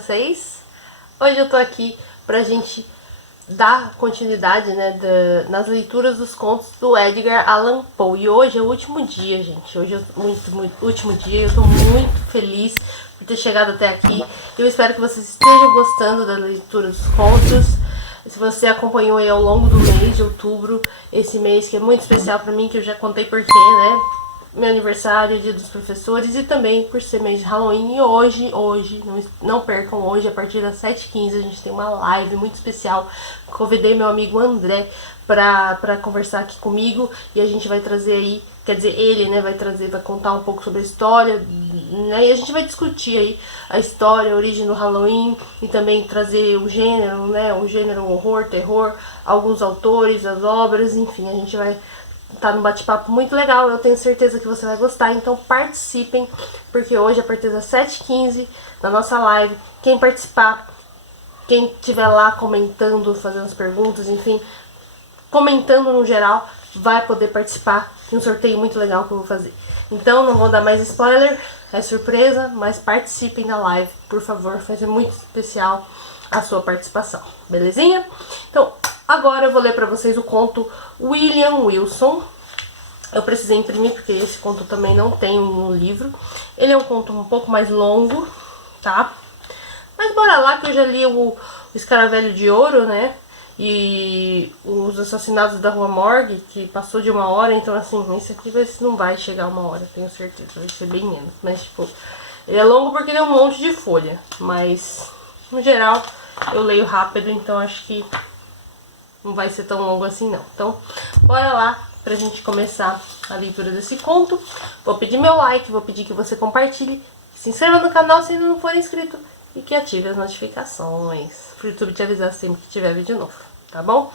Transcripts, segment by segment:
vocês? Hoje eu tô aqui pra gente dar continuidade, né, nas leituras dos contos do Edgar Allan Poe. E hoje é o último dia, gente. Hoje é o último dia. Eu tô muito feliz por ter chegado até aqui. Eu espero que vocês estejam gostando da leitura dos contos. Se você acompanhou aí ao longo do mês de outubro, esse mês que é muito especial pra mim, que eu já contei porquê, né? Meu aniversário, dia dos professores e também por ser mês de Halloween. E hoje, não percam, hoje a partir das 7h15 a gente tem uma live muito especial. Convidei meu amigo André pra conversar aqui comigo e a gente vai trazer aí, quer dizer, ele, né, vai contar um pouco sobre a história, né, e a gente vai discutir aí a história, a origem do Halloween e também trazer o gênero, né, o gênero horror, terror, alguns autores, as obras, enfim, a gente vai tá num bate-papo muito legal, eu tenho certeza que você vai gostar, então participem, porque hoje a partir das 7h15 na nossa live, quem participar, quem estiver lá comentando, fazendo as perguntas, enfim, comentando no geral, vai poder participar de um sorteio muito legal que eu vou fazer. Então não vou dar mais spoiler, é surpresa, mas participem da live, por favor, vai ser muito especial a sua participação, belezinha? Então, agora eu vou ler pra vocês o conto William Wilson. Eu precisei imprimir porque esse conto também não tem no livro. Ele é um conto um pouco mais longo, tá? Mas bora lá que eu já li o Escaravelho de Ouro, né? E os Assassinatos da Rua Morgue, que passou de 1 hora, então assim, esse aqui não vai chegar a 1 hora, tenho certeza, vai ser bem menos. Mas tipo, ele é longo porque ele é um monte de folha, mas no geral eu leio rápido, então acho que não vai ser tão longo assim não. Então, bora lá pra gente começar a leitura desse conto. Vou pedir meu like, vou pedir que você compartilhe, que se inscreva no canal se ainda não for inscrito e que ative as notificações pro YouTube te avisar sempre que tiver vídeo novo, tá bom?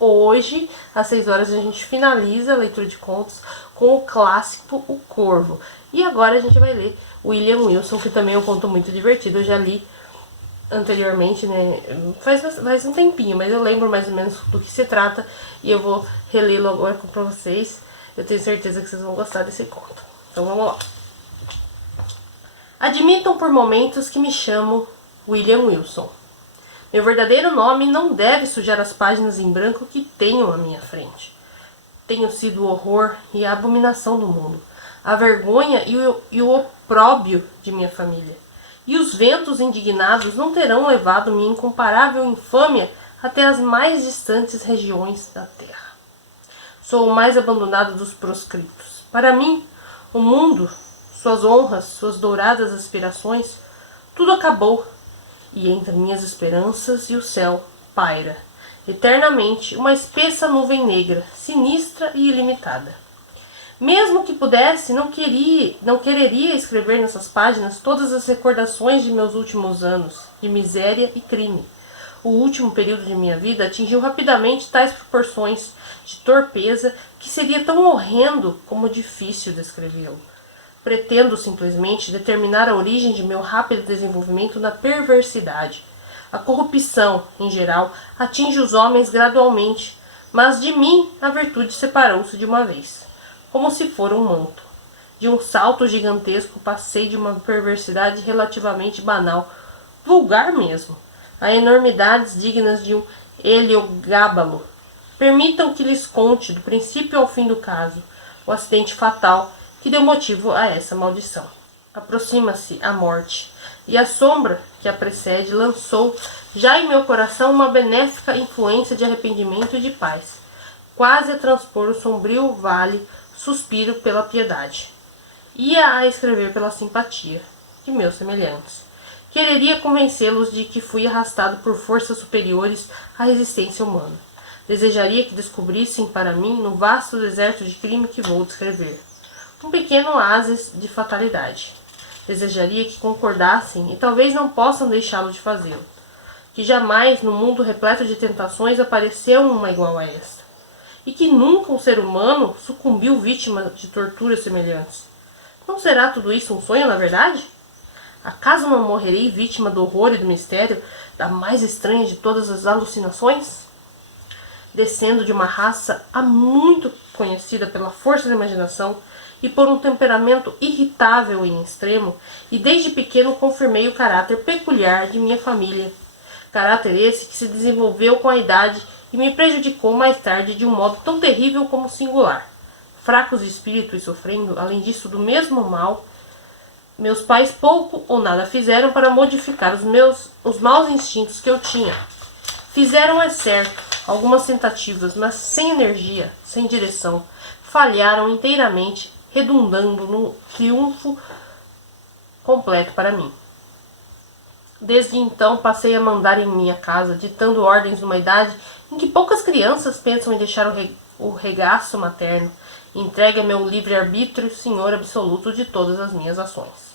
Hoje, às 6 horas, a gente finaliza a leitura de contos com o clássico O Corvo. E agora a gente vai ler William Wilson, que também é um conto muito divertido. Eu já li anteriormente, né, faz um tempinho, mas eu lembro mais ou menos do que se trata e eu vou relê-lo agora pra vocês. Eu tenho certeza que vocês vão gostar desse conto. Então vamos lá. Admitam por momentos que me chamo William Wilson. Meu verdadeiro nome não deve sujar as páginas em branco que tenho à minha frente. Tenho sido o horror e a abominação do mundo, a vergonha e o opróbrio de minha família. E os ventos indignados não terão levado minha incomparável infâmia até as mais distantes regiões da terra. Sou o mais abandonado dos proscritos. Para mim, o mundo, suas honras, suas douradas aspirações, tudo acabou. E entre minhas esperanças e o céu paira, eternamente, uma espessa nuvem negra, sinistra e ilimitada. Mesmo que pudesse, não quereria escrever nessas páginas todas as recordações de meus últimos anos, de miséria e crime. O último período de minha vida atingiu rapidamente tais proporções de torpeza que seria tão horrendo como difícil descrevê-lo. Pretendo simplesmente determinar a origem de meu rápido desenvolvimento na perversidade. A corrupção, em geral, atinge os homens gradualmente, mas de mim a virtude separou-se de uma vez, como se fora um manto. De um salto gigantesco passei de uma perversidade relativamente banal, vulgar mesmo, a enormidades dignas de um Heliogábalo. Permitam que lhes conte, do princípio ao fim do caso, o acidente fatal que deu motivo a essa maldição. Aproxima-se a morte, e a sombra que a precede lançou já em meu coração uma benéfica influência de arrependimento e de paz, quase a transpor o sombrio vale. Suspiro pela piedade. Ia a escrever pela simpatia de meus semelhantes. Quereria convencê-los de que fui arrastado por forças superiores à resistência humana. Desejaria que descobrissem para mim, no vasto deserto de crime que vou descrever, um pequeno oásis de fatalidade. Desejaria que concordassem e talvez não possam deixá-lo de fazê-lo. Que jamais, no mundo repleto de tentações, apareceu uma igual a esta. E que nunca um ser humano sucumbiu vítima de torturas semelhantes. Não será tudo isso um sonho, na verdade? Acaso não morrerei vítima do horror e do mistério, da mais estranha de todas as alucinações? Descendo de uma raça há muito conhecida pela força da imaginação e por um temperamento irritável em extremo, e desde pequeno confirmei o caráter peculiar de minha família. Caráter esse que se desenvolveu com a idade e me prejudicou mais tarde de um modo tão terrível como singular. Fracos de espírito e sofrendo, além disso, do mesmo mal, meus pais pouco ou nada fizeram para modificar os maus instintos que eu tinha. Fizeram, é certo, algumas tentativas, mas sem energia, sem direção. Falharam inteiramente, redundando no triunfo completo para mim. Desde então passei a mandar em minha casa, ditando ordens numa idade em que poucas crianças pensam em deixar o regaço materno, entregue a meu livre-arbítrio, senhor absoluto de todas as minhas ações.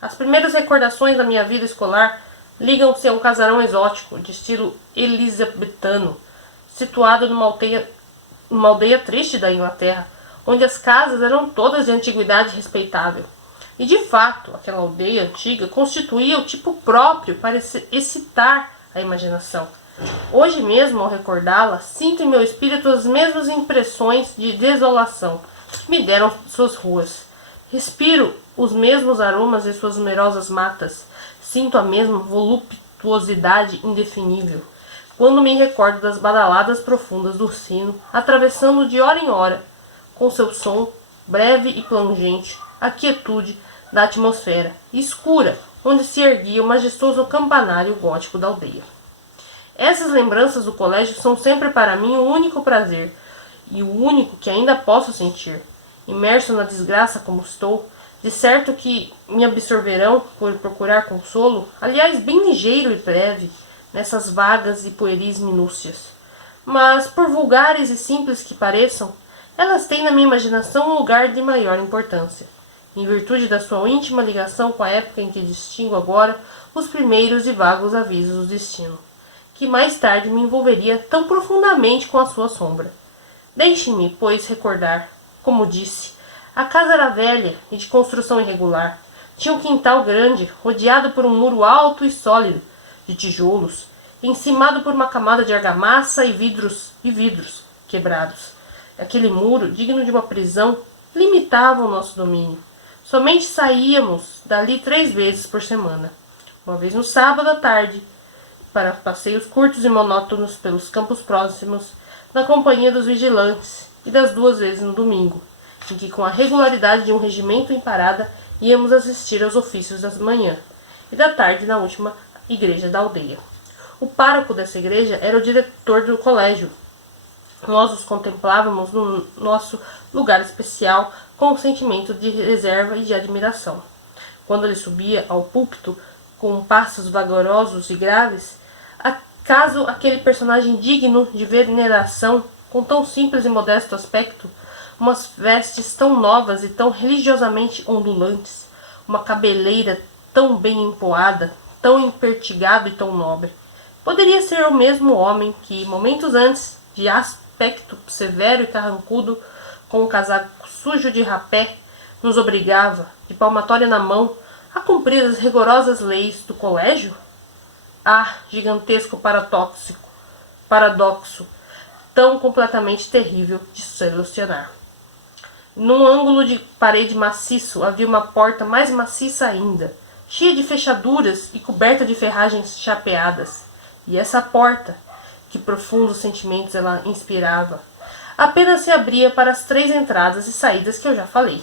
As primeiras recordações da minha vida escolar ligam-se a um casarão exótico, de estilo elisabetano, situado numa aldeia triste da Inglaterra, onde as casas eram todas de antiguidade respeitável. E de fato, aquela aldeia antiga constituía o tipo próprio para excitar a imaginação. Hoje mesmo, ao recordá-la, sinto em meu espírito as mesmas impressões de desolação que me deram suas ruas. Respiro os mesmos aromas de suas numerosas matas. Sinto a mesma voluptuosidade indefinível. Quando me recordo das badaladas profundas do sino, atravessando de hora em hora, com seu som, breve e plangente, a quietude da atmosfera escura, onde se erguia o majestoso campanário gótico da aldeia. Essas lembranças do colégio são sempre para mim o único prazer, e o único que ainda posso sentir. Imerso na desgraça como estou, de certo que me absorverão por procurar consolo, aliás, bem ligeiro e breve, nessas vagas e pueris minúcias. Mas, por vulgares e simples que pareçam, elas têm na minha imaginação um lugar de maior importância, em virtude da sua íntima ligação com a época em que distingo agora os primeiros e vagos avisos do destino, que mais tarde me envolveria tão profundamente com a sua sombra. Deixe-me, pois, recordar. Como disse, a casa era velha e de construção irregular. Tinha um quintal grande, rodeado por um muro alto e sólido, de tijolos, encimado por uma camada de argamassa e vidros quebrados. Aquele muro, digno de uma prisão, limitava o nosso domínio. Somente saíamos dali 3 vezes por semana. Uma vez no sábado à tarde, para passeios curtos e monótonos pelos campos próximos, na companhia dos vigilantes, e das 2 vezes no domingo, em que, com a regularidade de um regimento em parada, íamos assistir aos ofícios da manhã e da tarde na última igreja da aldeia. O pároco dessa igreja era o diretor do colégio. Nós os contemplávamos no nosso lugar especial com um sentimento de reserva e de admiração. Quando ele subia ao púlpito com passos vagarosos e graves, acaso aquele personagem digno de veneração, com tão simples e modesto aspecto, umas vestes tão novas e tão religiosamente ondulantes, uma cabeleira tão bem empoada, tão impertigado e tão nobre, poderia ser o mesmo homem que, momentos antes, de aspecto severo e carrancudo, com o casaco sujo de rapé, nos obrigava, de palmatória na mão, a cumprir as rigorosas leis do colégio? Ah, gigantesco paradoxo, tão completamente terrível de solucionar. Num ângulo de parede maciço havia uma porta mais maciça ainda, cheia de fechaduras e coberta de ferragens chapeadas. E essa porta, que profundos sentimentos ela inspirava, apenas se abria para as 3 entradas e saídas que eu já falei.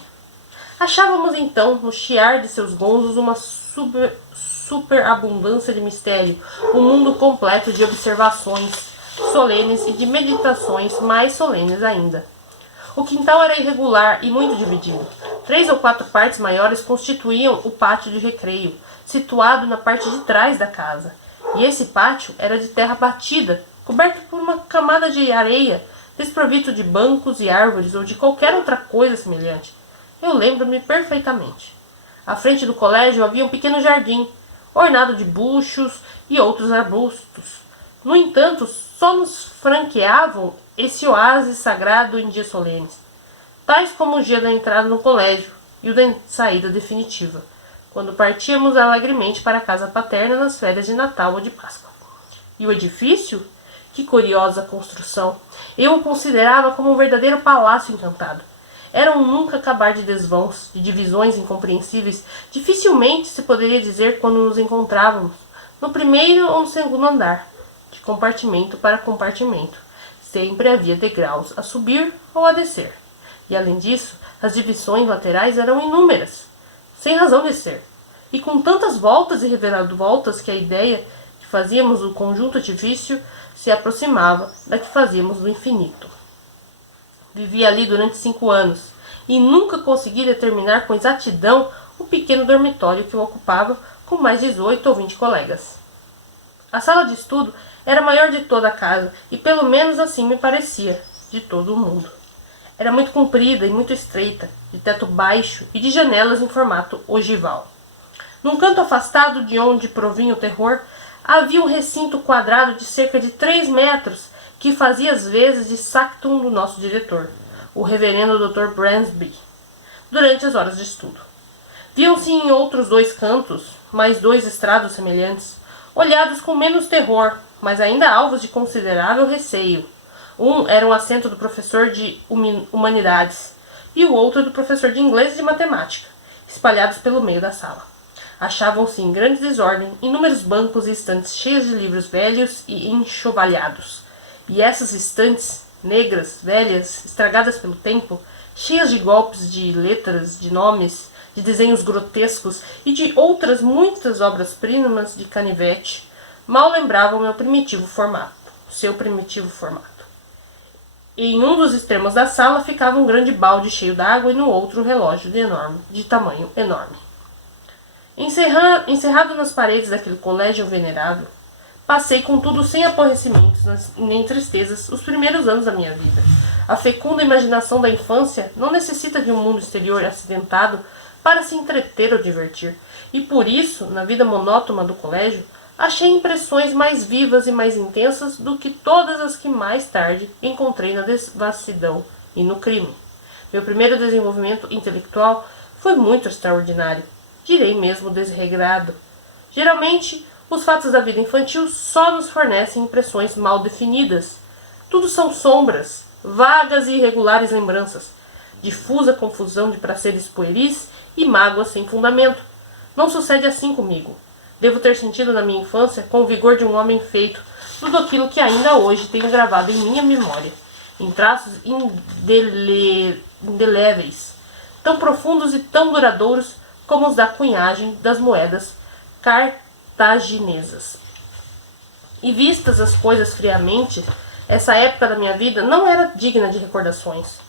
Achávamos então, no chiar de seus gonzos, uma superabundância de mistério, um mundo completo de observações solenes e de meditações mais solenes ainda. O quintal era irregular e muito dividido. 3 ou 4 partes maiores constituíam o pátio de recreio, situado na parte de trás da casa. E esse pátio era de terra batida, coberto por uma camada de areia, desprovido de bancos e árvores ou de qualquer outra coisa semelhante. Eu lembro-me perfeitamente. À frente do colégio havia um pequeno jardim, ornado de buchos e outros arbustos. No entanto, só nos franqueavam esse oásis sagrado em dias solenes, tais como o dia da entrada no colégio e o da saída definitiva, quando partíamos alegremente para a casa paterna nas férias de Natal ou de Páscoa. E o edifício? Que curiosa construção! Eu o considerava como um verdadeiro palácio encantado. Era um nunca acabar de desvãos, de divisões incompreensíveis. Dificilmente se poderia dizer quando nos encontrávamos, no primeiro ou no segundo andar, de compartimento para compartimento. Sempre havia degraus a subir ou a descer. E além disso, as divisões laterais eram inúmeras, sem razão de ser, e com tantas voltas e reviravoltas que a ideia que fazíamos do conjunto edifício se aproximava da que fazíamos do infinito. Vivi ali durante 5 anos e nunca consegui determinar com exatidão o pequeno dormitório que eu ocupava com mais 18 ou 20 colegas. A sala de estudo era a maior de toda a casa e pelo menos assim me parecia, de todo o mundo. Era muito comprida e muito estreita, de teto baixo e de janelas em formato ogival. Num canto afastado de onde provinha o terror, havia um recinto quadrado de cerca de 3 metros que fazia as vezes de sactum do nosso diretor, o reverendo Dr. Bransby, durante as horas de estudo. Viam-se em outros 2 cantos, mais 2 estrados semelhantes, olhados com menos terror, mas ainda alvos de considerável receio. Um era um assento do professor de humanidades e o outro do professor de inglês e de matemática, espalhados pelo meio da sala. Achavam-se em grande desordem inúmeros bancos e estantes cheios de livros velhos e enxovalhados. E essas estantes, negras, velhas, estragadas pelo tempo, cheias de golpes de letras, de nomes, de desenhos grotescos e de outras muitas obras-primas de canivete, mal lembravam seu primitivo formato. E em um dos extremos da sala ficava um grande balde cheio d'água e no outro um relógio de tamanho enorme. Encerrado nas paredes daquele colégio venerável, passei, contudo, sem aborrecimentos nem tristezas, os primeiros anos da minha vida. A fecunda imaginação da infância não necessita de um mundo exterior acidentado para se entreter ou divertir, e por isso, na vida monótona do colégio, achei impressões mais vivas e mais intensas do que todas as que mais tarde encontrei na devassidão e no crime. Meu primeiro desenvolvimento intelectual foi muito extraordinário, direi mesmo desregrado. Geralmente, os fatos da vida infantil só nos fornecem impressões mal definidas. Tudo são sombras, vagas e irregulares lembranças, difusa confusão de prazeres pueris e mágoas sem fundamento. Não sucede assim comigo. Devo ter sentido na minha infância com o vigor de um homem feito tudo aquilo que ainda hoje tenho gravado em minha memória, em traços indeléveis, tão profundos e tão duradouros como os da cunhagem das moedas cartaginesas. E vistas as coisas friamente, essa época da minha vida não era digna de recordações.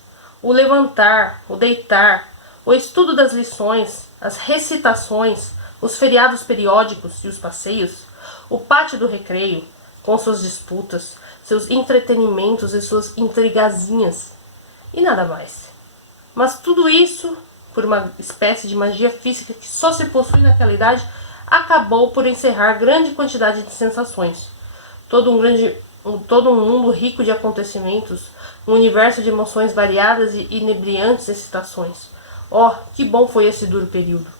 O levantar, o deitar, o estudo das lições, as recitações, os feriados periódicos e os passeios, o pátio do recreio, com suas disputas, seus entretenimentos e suas intrigazinhas, e nada mais. Mas tudo isso, por uma espécie de magia física que só se possui naquela idade, acabou por encerrar grande quantidade de sensações. Todo um mundo rico de acontecimentos, um universo de emoções variadas e inebriantes excitações. Oh, que bom foi esse duro período!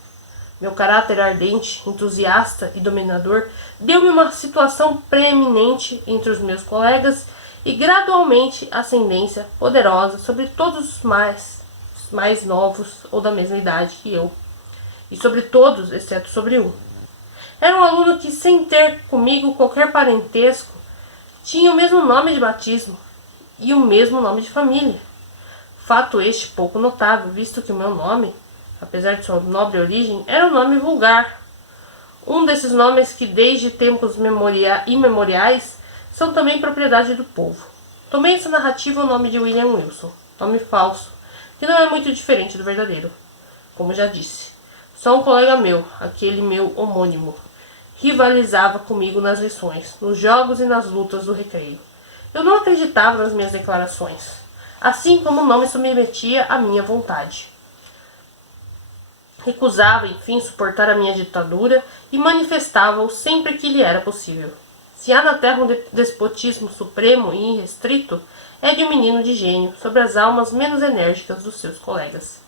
Meu caráter ardente, entusiasta e dominador deu-me uma situação preeminente entre os meus colegas e gradualmente ascendência poderosa sobre todos os mais novos ou da mesma idade que eu, e sobre todos, exceto sobre um. Era um aluno que, sem ter comigo qualquer parentesco, tinha o mesmo nome de batismo e o mesmo nome de família. Fato este pouco notável, visto que o meu nome, apesar de sua nobre origem, era um nome vulgar. Um desses nomes que desde tempos imemoriais são também propriedade do povo. Tomei essa narrativa o nome de William Wilson, nome falso, que não é muito diferente do verdadeiro. Como já disse, só um colega meu, aquele meu homônimo, rivalizava comigo nas lições, nos jogos e nas lutas do recreio. Eu não acreditava nas minhas declarações, assim como não me submetia à minha vontade. Recusava, enfim, suportar a minha ditadura e manifestava-o sempre que lhe era possível. Se há na terra um despotismo supremo e irrestrito, é de um menino de gênio sobre as almas menos enérgicas dos seus colegas.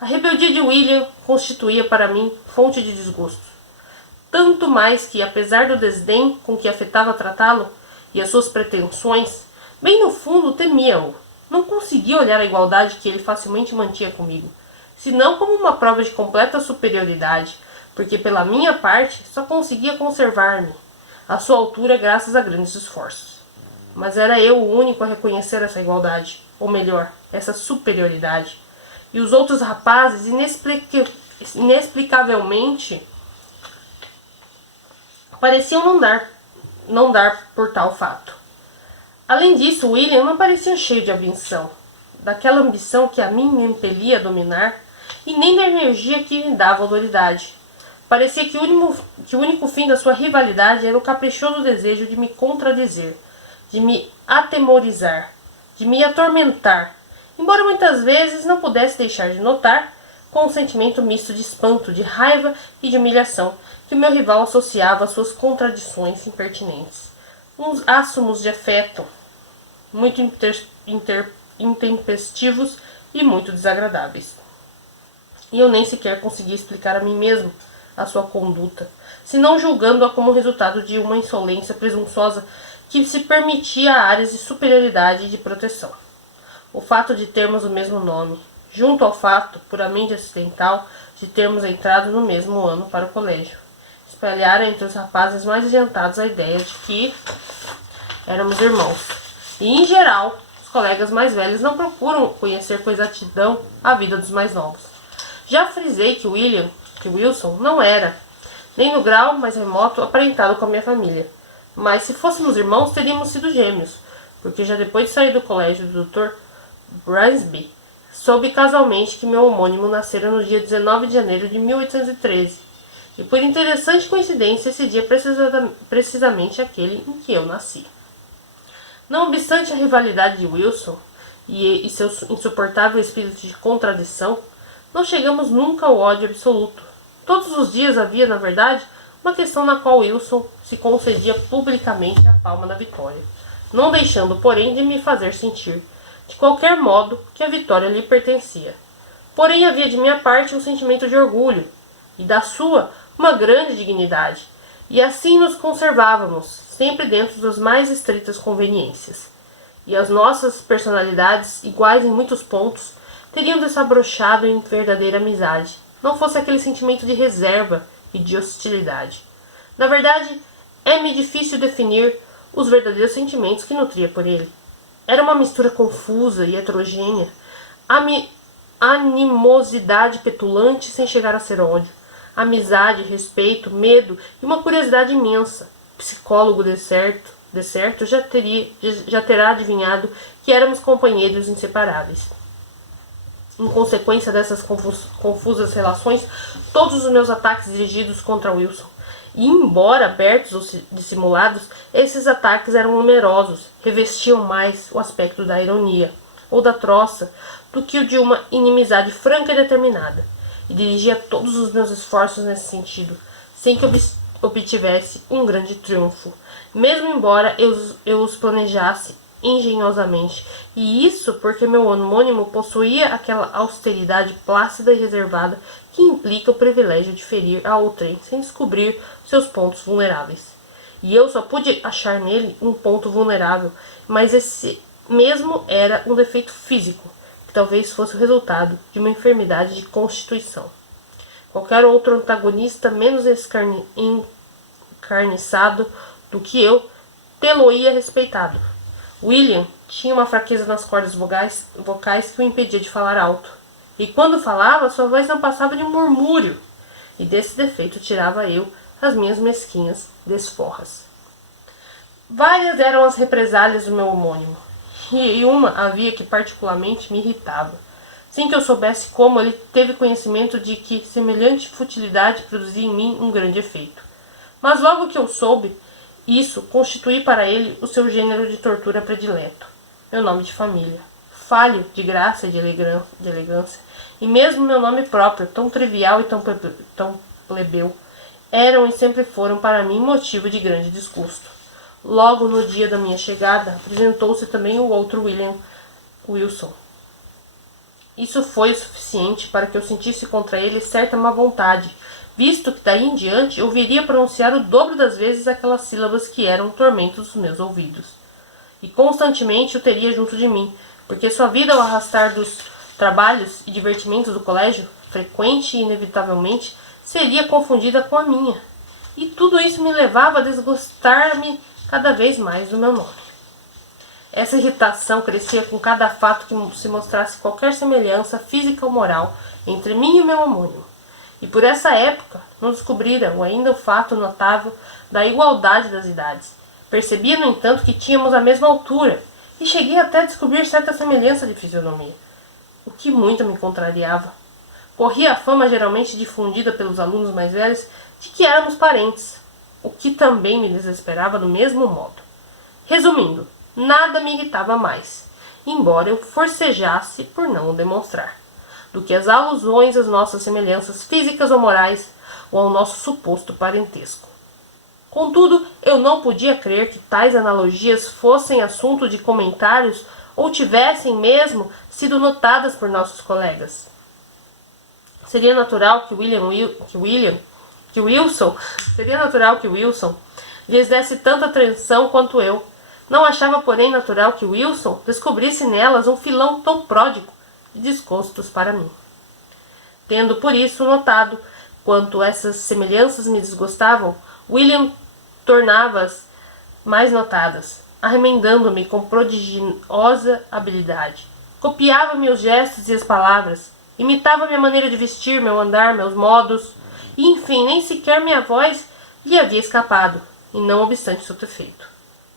A rebeldia de William constituía para mim fonte de desgosto. Tanto mais que, apesar do desdém com que afetava tratá-lo e as suas pretensões, bem no fundo temia-o. Não conseguia olhar a igualdade que ele facilmente mantinha comigo, senão como uma prova de completa superioridade, porque pela minha parte só conseguia conservar-me à sua altura graças a grandes esforços. Mas era eu o único a reconhecer essa igualdade, ou melhor, essa superioridade. E os outros rapazes inexplicavelmente pareciam não dar por tal fato. Além disso, William não parecia cheio de ambição, daquela ambição que a mim me impelia a dominar, e nem da energia que me dava autoridade. Parecia que o único fim da sua rivalidade era o caprichoso desejo de me contradizer, de me atemorizar, de me atormentar, embora muitas vezes não pudesse deixar de notar, com um sentimento misto de espanto, de raiva e de humilhação, que o meu rival associava às suas contradições impertinentes. Uns ácimos de afeto, muito intempestivos e muito desagradáveis. E eu nem sequer conseguia explicar a mim mesmo a sua conduta, senão julgando-a como resultado de uma insolência presunçosa que se permitia áreas de superioridade e de proteção. O fato de termos o mesmo nome, junto ao fato, puramente acidental, de termos entrado no mesmo ano para o colégio, espalhara entre os rapazes mais adiantados a ideia de que éramos irmãos. E, em geral, os colegas mais velhos não procuram conhecer com exatidão a vida dos mais novos. Já frisei que Wilson não era, nem no grau mais remoto, aparentado com a minha família. Mas se fôssemos irmãos, teríamos sido gêmeos, porque já depois de sair do colégio do Dr. Bransby, soube casualmente que meu homônimo nascera no dia 19 de janeiro de 1813. E por interessante coincidência, esse dia precisamente aquele em que eu nasci. Não obstante a rivalidade de Wilson e seu insuportável espírito de contradição, não chegamos nunca ao ódio absoluto. Todos os dias havia, na verdade, uma questão na qual Wilson se concedia publicamente a palma da vitória, não deixando, porém, de me fazer sentir, de qualquer modo, que a vitória lhe pertencia. Porém, havia de minha parte um sentimento de orgulho, e da sua, uma grande dignidade, e assim nos conservávamos, sempre dentro das mais estritas conveniências. E as nossas personalidades, iguais em muitos pontos, teriam desabrochado em verdadeira amizade, não fosse aquele sentimento de reserva e de hostilidade. Na verdade, é-me difícil definir os verdadeiros sentimentos que nutria por ele. Era uma mistura confusa e heterogênea, animosidade petulante sem chegar a ser ódio, amizade, respeito, medo e uma curiosidade imensa. O psicólogo de certo já terá adivinhado que éramos companheiros inseparáveis. Em consequência dessas confusas relações, todos os meus ataques dirigidos contra Wilson, e embora abertos ou dissimulados, esses ataques eram numerosos, revestiam mais o aspecto da ironia ou da troça do que o de uma inimizade franca e determinada, e dirigia todos os meus esforços nesse sentido, sem que obtivesse um grande triunfo, mesmo embora eu os planejasse engenhosamente, e isso porque meu homônimo possuía aquela austeridade plácida e reservada que implica o privilégio de ferir a outrem sem descobrir seus pontos vulneráveis. E eu só pude achar nele um ponto vulnerável, mas esse mesmo era um defeito físico, que talvez fosse o resultado de uma enfermidade de constituição. Qualquer outro antagonista menos encarniçado do que eu tê-lo-ia respeitado. William tinha uma fraqueza nas cordas vocais que o impedia de falar alto. E quando falava, sua voz não passava de um murmúrio. E desse defeito tirava eu as minhas mesquinhas desforras. Várias eram as represálias do meu homônimo. E uma havia que particularmente me irritava. Sem que eu soubesse como, ele teve conhecimento de que semelhante futilidade produzia em mim um grande efeito. Mas logo que eu soube isso, constituí para ele o seu gênero de tortura predileto, meu nome de família, falho de graça e de elegância, e mesmo meu nome próprio, tão trivial e tão plebeu, eram e sempre foram para mim motivo de grande desgosto. Logo no dia da minha chegada, apresentou-se também o outro Wilson. Isso foi o suficiente para que eu sentisse contra ele certa má vontade, visto que daí em diante eu viria pronunciar o dobro das vezes aquelas sílabas que eram tormentos dos meus ouvidos. E constantemente o teria junto de mim, porque sua vida ao arrastar dos trabalhos e divertimentos do colégio, frequente e inevitavelmente, seria confundida com a minha. E tudo isso me levava a desgostar-me cada vez mais do meu nome. Essa irritação crescia com cada fato que se mostrasse qualquer semelhança física ou moral entre mim e o meu homônimo. E por essa época não descobrira ainda o fato notável da igualdade das idades. Percebia, no entanto, que tínhamos a mesma altura, e cheguei até a descobrir certa semelhança de fisionomia, o que muito me contrariava. Corria a fama geralmente difundida pelos alunos mais velhos de que éramos parentes, o que também me desesperava do mesmo modo. Resumindo, nada me irritava mais, embora eu forcejasse por não o demonstrar, do que as alusões às nossas semelhanças físicas ou morais ou ao nosso suposto parentesco. Contudo, eu não podia crer que tais analogias fossem assunto de comentários ou tivessem mesmo sido notadas por nossos colegas. Seria natural que Wilson lhes desse tanta atenção quanto eu. Não achava, porém, natural que Wilson descobrisse nelas um filão tão pródigo de desgostos para mim. Tendo por isso notado quanto essas semelhanças me desgostavam, William tornava-as mais notadas, arremendando-me com prodigiosa habilidade. Copiava-me os gestos e as palavras, imitava minha maneira de vestir, meu andar, meus modos, e enfim, nem sequer minha voz lhe havia escapado, e não obstante seu defeito.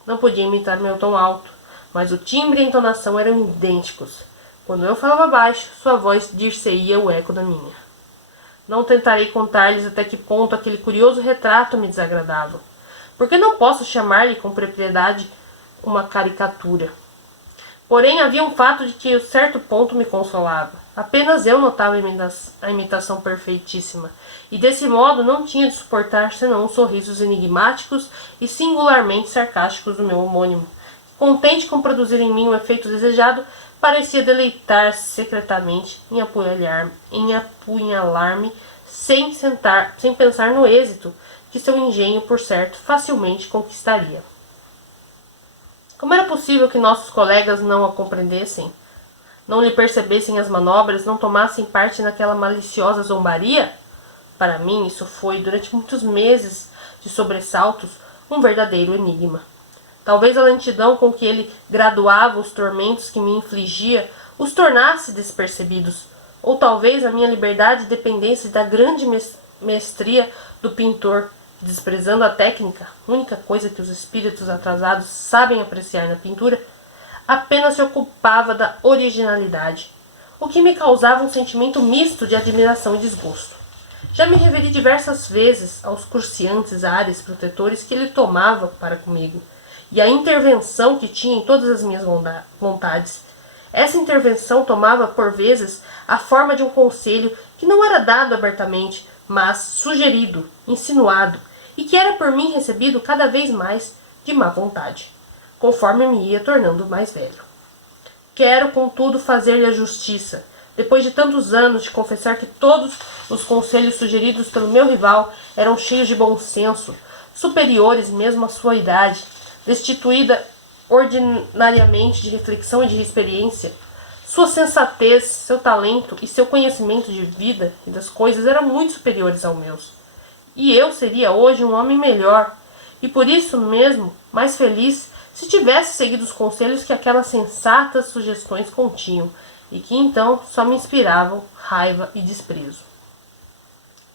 Não podia imitar meu tom alto, mas o timbre e a entonação eram idênticos. Quando eu falava baixo, sua voz dir-se-ia o eco da minha. Não tentarei contar-lhes até que ponto aquele curioso retrato me desagradava, porque não posso chamar-lhe com propriedade uma caricatura. Porém, havia um fato de que a certo ponto me consolava. Apenas eu notava a imitação perfeitíssima, e desse modo não tinha de suportar senão os sorrisos enigmáticos e singularmente sarcásticos do meu homônimo. Contente com produzir em mim o efeito desejado, parecia deleitar-se secretamente em apunhalar-me sem pensar no êxito que seu engenho, por certo, facilmente conquistaria. Como era possível que nossos colegas não a compreendessem, não lhe percebessem as manobras, não tomassem parte naquela maliciosa zombaria? Para mim, isso foi, durante muitos meses de sobressaltos, um verdadeiro enigma. Talvez a lentidão com que ele graduava os tormentos que me infligia os tornasse despercebidos, ou talvez a minha liberdade dependesse da grande mestria do pintor, que, desprezando a técnica, única coisa que os espíritos atrasados sabem apreciar na pintura, apenas se ocupava da originalidade, o que me causava um sentimento misto de admiração e desgosto. Já me referi diversas vezes aos cruciantes ares protetores que ele tomava para comigo, e a intervenção que tinha em todas as minhas vontades. Essa intervenção tomava, por vezes, a forma de um conselho que não era dado abertamente, mas sugerido, insinuado, e que era por mim recebido cada vez mais de má vontade, conforme me ia tornando mais velho. Quero, contudo, fazer-lhe a justiça, depois de tantos anos, de confessar que todos os conselhos sugeridos pelo meu rival eram cheios de bom senso, superiores mesmo à sua idade, destituída ordinariamente de reflexão e de experiência. Sua sensatez, seu talento e seu conhecimento de vida e das coisas eram muito superiores aos meus. E eu seria hoje um homem melhor, e por isso mesmo mais feliz, se tivesse seguido os conselhos que aquelas sensatas sugestões continham, e que então só me inspiravam raiva e desprezo.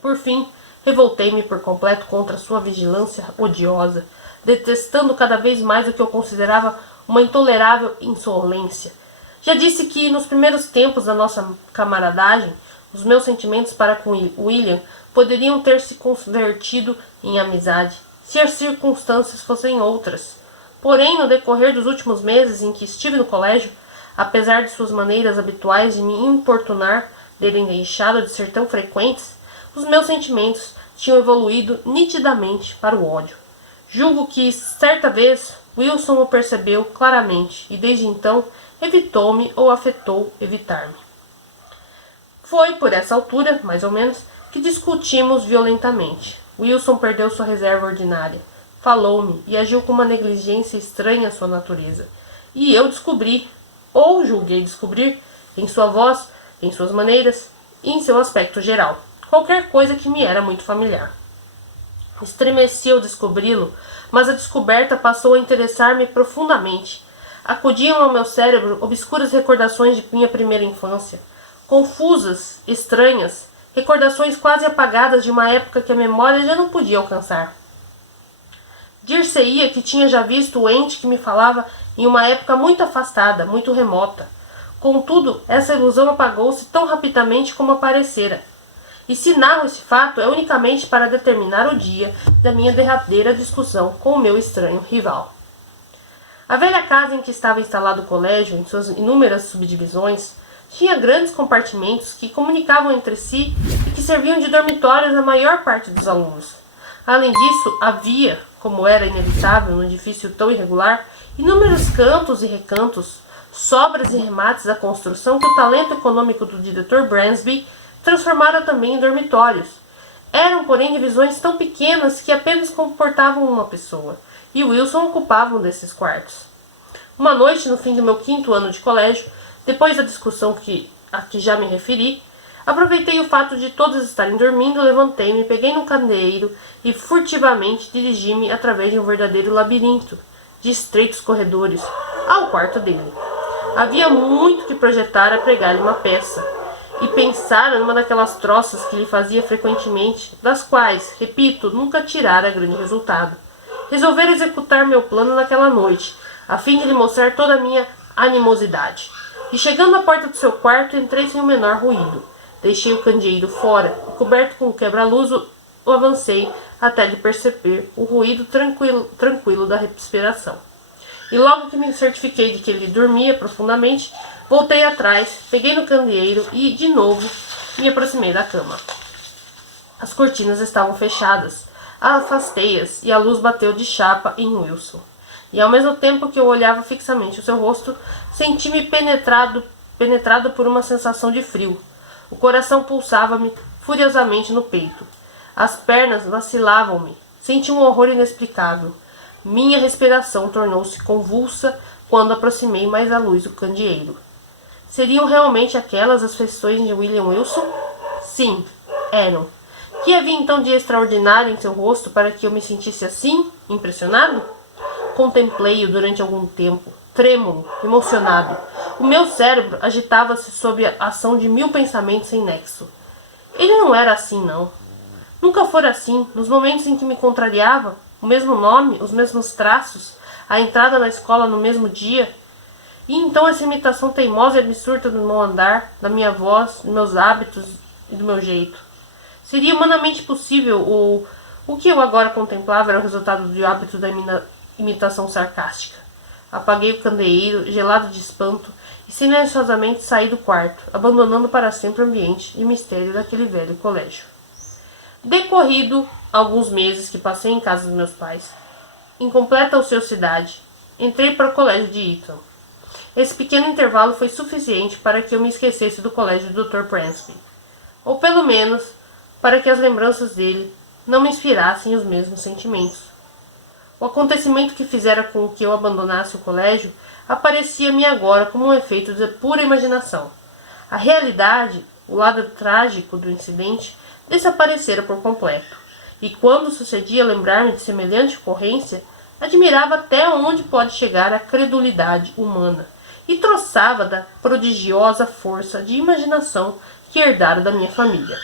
Por fim, revoltei-me por completo contra sua vigilância odiosa, detestando cada vez mais o que eu considerava uma intolerável insolência. Já disse que, nos primeiros tempos da nossa camaradagem, os meus sentimentos para com William poderiam ter se convertido em amizade, se as circunstâncias fossem outras. Porém, no decorrer dos últimos meses em que estive no colégio, apesar de suas maneiras habituais de me importunar terem deixado de ser tão frequentes, os meus sentimentos tinham evoluído nitidamente para o ódio. Julgo que, certa vez, Wilson o percebeu claramente e, desde então, evitou-me ou afetou evitar-me. Foi, por essa altura, mais ou menos, que discutimos violentamente. Wilson perdeu sua reserva ordinária, falou-me e agiu com uma negligência estranha à sua natureza. E eu descobri, ou julguei descobrir, em sua voz, em suas maneiras e em seu aspecto geral, qualquer coisa que me era muito familiar. Estremeci ao descobri-lo, mas a descoberta passou a interessar-me profundamente. Acudiam ao meu cérebro obscuras recordações de minha primeira infância, confusas, estranhas, recordações quase apagadas de uma época que a memória já não podia alcançar. Dir-se-ia que tinha já visto o ente que me falava em uma época muito afastada, muito remota. Contudo, essa ilusão apagou-se tão rapidamente como aparecera. E se narro esse fato é unicamente para determinar o dia da minha derradeira discussão com o meu estranho rival. A velha casa em que estava instalado o colégio, em suas inúmeras subdivisões, tinha grandes compartimentos que comunicavam entre si e que serviam de dormitórios à maior parte dos alunos. Além disso, havia, como era inevitável num edifício tão irregular, inúmeros cantos e recantos, sobras e remates da construção que o talento econômico do diretor Bransby transformara também em dormitórios. Eram, porém, divisões tão pequenas que apenas comportavam uma pessoa, e Wilson ocupava um desses quartos. Uma noite, no fim do meu 5º ano de colégio, depois da discussão a que já me referi, aproveitei o fato de todos estarem dormindo, levantei-me, peguei no candeeiro e furtivamente dirigi-me através de um verdadeiro labirinto de estreitos corredores ao quarto dele. Havia muito que projetar a pregar-lhe uma peça, e pensara numa daquelas troças que lhe fazia frequentemente, das quais, repito, nunca tirara grande resultado. Resolvera executar meu plano naquela noite, a fim de lhe mostrar toda a minha animosidade. E chegando à porta do seu quarto, entrei sem o menor ruído. Deixei o candeeiro fora, e coberto com o quebra-luz, o avancei até lhe perceber o ruído tranquilo da respiração. E logo que me certifiquei de que ele dormia profundamente, voltei atrás, peguei no candeeiro e, de novo, me aproximei da cama. As cortinas estavam fechadas, afastei-as e a luz bateu de chapa em Wilson. E ao mesmo tempo que eu olhava fixamente o seu rosto, senti-me penetrado por uma sensação de frio. O coração pulsava-me furiosamente no peito. As pernas vacilavam-me. Senti um horror inexplicável. Minha respiração tornou-se convulsa quando aproximei mais a luz do candeeiro. Seriam realmente aquelas as feições de William Wilson? Sim, eram. Que havia então de extraordinário em seu rosto para que eu me sentisse assim, impressionado? Contemplei-o durante algum tempo, trêmulo, emocionado. O meu cérebro agitava-se sob a ação de 1000 pensamentos sem nexo. Ele não era assim, não. Nunca fora assim, nos momentos em que me contrariava, o mesmo nome, os mesmos traços, a entrada na escola no mesmo dia. E então essa imitação teimosa e absurda do meu andar, da minha voz, dos meus hábitos e do meu jeito. Seria humanamente possível ou o que eu agora contemplava era o resultado do hábito da imitação sarcástica. Apaguei o candeeiro, gelado de espanto, e silenciosamente saí do quarto, abandonando para sempre o ambiente de mistério daquele velho colégio. Decorrido alguns meses que passei em casa dos meus pais, em completa ociosidade, entrei para o colégio de Eton. Esse pequeno intervalo foi suficiente para que eu me esquecesse do colégio do Dr. Bransby, ou pelo menos para que as lembranças dele não me inspirassem os mesmos sentimentos. O acontecimento que fizera com que eu abandonasse o colégio aparecia-me agora como um efeito de pura imaginação. A realidade, o lado trágico do incidente, desaparecera por completo. E quando sucedia lembrar-me de semelhante ocorrência, admirava até onde pode chegar a credulidade humana e troçava da prodigiosa força de imaginação que herdara da minha família.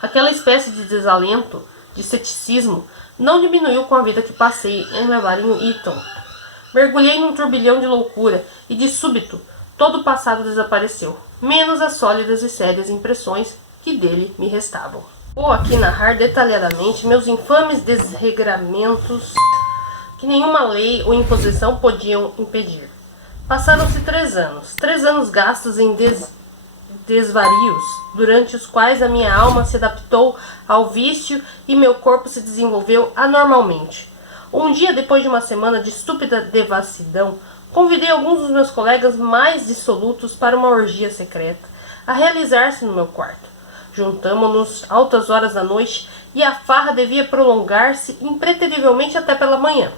Aquela espécie de desalento, de ceticismo, não diminuiu com a vida que passei em levar em Eton. Mergulhei num turbilhão de loucura e, de súbito, todo o passado desapareceu, menos as sólidas e sérias impressões que dele me restavam. Vou aqui narrar detalhadamente meus infames desregramentos que nenhuma lei ou imposição podiam impedir. Passaram-se 3 anos, 3 anos gastos em desvarios, durante os quais a minha alma se adaptou ao vício e meu corpo se desenvolveu anormalmente. Um dia, depois de uma semana de estúpida devassidão, convidei alguns dos meus colegas mais dissolutos para uma orgia secreta, a realizar-se no meu quarto. Juntamo-nos altas horas da noite e a farra devia prolongar-se impreterivelmente até pela manhã.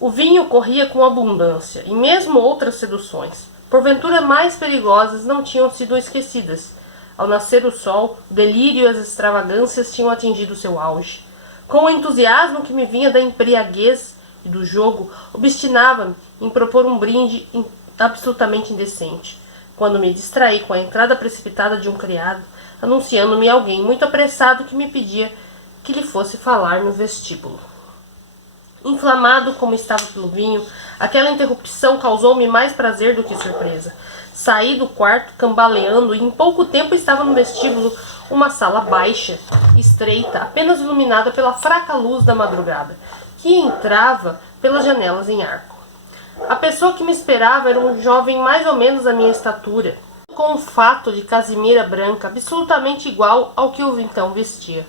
O vinho corria com abundância, e mesmo outras seduções, porventura mais perigosas, não tinham sido esquecidas. Ao nascer o sol, o delírio e as extravagâncias tinham atingido seu auge. Com o entusiasmo que me vinha da embriaguez e do jogo, obstinava-me em propor um brinde absolutamente indecente, quando me distraí com a entrada precipitada de um criado, anunciando-me alguém muito apressado que me pedia que lhe fosse falar no vestíbulo. Inflamado como estava pelo vinho, aquela interrupção causou-me mais prazer do que surpresa. Saí do quarto cambaleando e em pouco tempo estava no vestíbulo, uma sala baixa, estreita, apenas iluminada pela fraca luz da madrugada, que entrava pelas janelas em arco. A pessoa que me esperava era um jovem mais ou menos da minha estatura, com um fato de casimira branca absolutamente igual ao que eu então vestia.